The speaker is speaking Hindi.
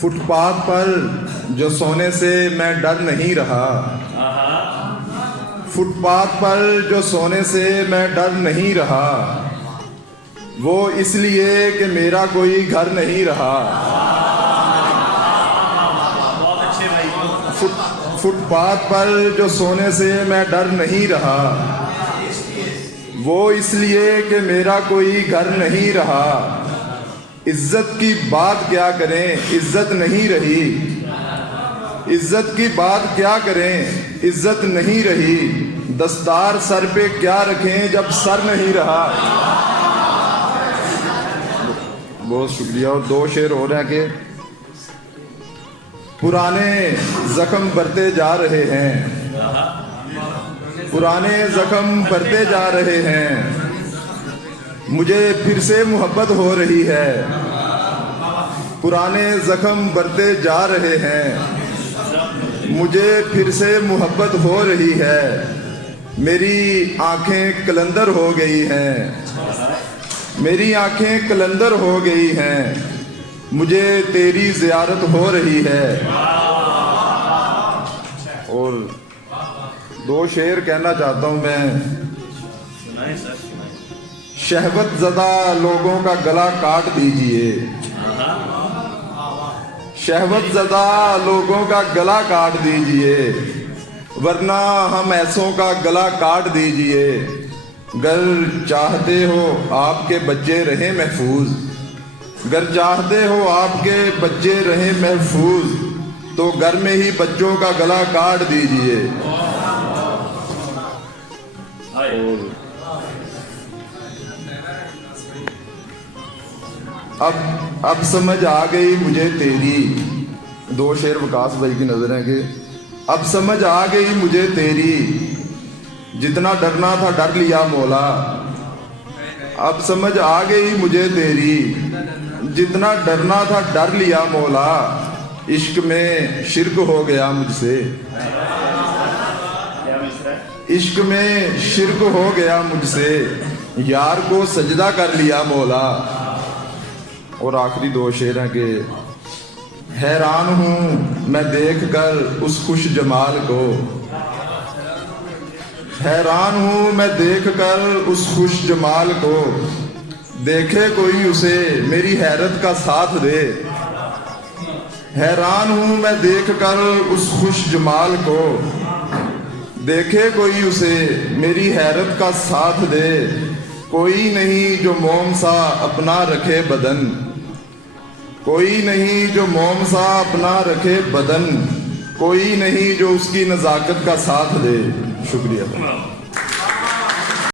फुटपाथ पर जो सोने से मैं डर नहीं रहा, फुटपाथ पर जो सोने से मैं डर नहीं रहा, वो इसलिए कि मेरा कोई घर नहीं रहा। फुटपाथ पर जो सोने से मैं डर नहीं रहा, वो इसलिए कि मेरा कोई घर नहीं रहा। इज्जत की बात क्या करें, इज्जत नहीं रही। इज्जत की बात क्या करें, इज्जत नहीं रही। दस्तार सर पे क्या रखें जब सर नहीं रहा। बहुत शुक्रिया। और दो शेर हो रहे हैं कि पुराने जख्म भरते जा रहे हैं, पुराने जख्म भरते जा रहे हैं, मुझे फिर से मोहब्बत हो रही है। पुराने जख्म भरते जा रहे हैं, मुझे फिर से मोहब्बत हो रही है। मेरी आंखें कलंदर हो गई हैं, मेरी आंखें कलंदर हो गई हैं, मुझे तेरी ज़ियारत हो रही है। और दो शेर कहना चाहता हूं मैं। शहवत ज़दा लोगों का गला काट दीजिए, शहवत ज़दा लोगों का गला काट दीजिए, वरना हम ऐसों का गला काट दीजिए। गर चाहते हो आपके बच्चे रहे महफूज, गर चाहते हो आपके बच्चे रहे महफूज, तो घर में ही बच्चों का गला काट दीजिए। और अब समझ आ गई मुझे तेरी। दो शेर विकास भाई की नजर है कि अब समझ आ गई मुझे तेरी, जितना डरना था डर लिया मौला। अब समझ आ गई मुझे तेरी, जितना डरना था डर लिया मौला। इश्क में शिरक हो गया मुझसे, इश्क में शिरक हो गया मुझसे, यार को सजदा कर लिया मौला। और आखिरी दो शेर हैं कि हैरान हूँ मैं देख कर उस खुश जमाल को, हैरान हूँ मैं देख कर उस खुश जमाल को, देखे कोई उसे मेरी हैरत का साथ दे। हैरान हूँ मैं देख कर उस खुश जमाल को, देखे कोई उसे मेरी हैरत का साथ दे। कोई नहीं जो मोम सा अपना रखे बदन, कोई नहीं जो मोम सा अपना रखे बदन, कोई नहीं जो उसकी नज़ाकत का साथ दे। शुक्रिया।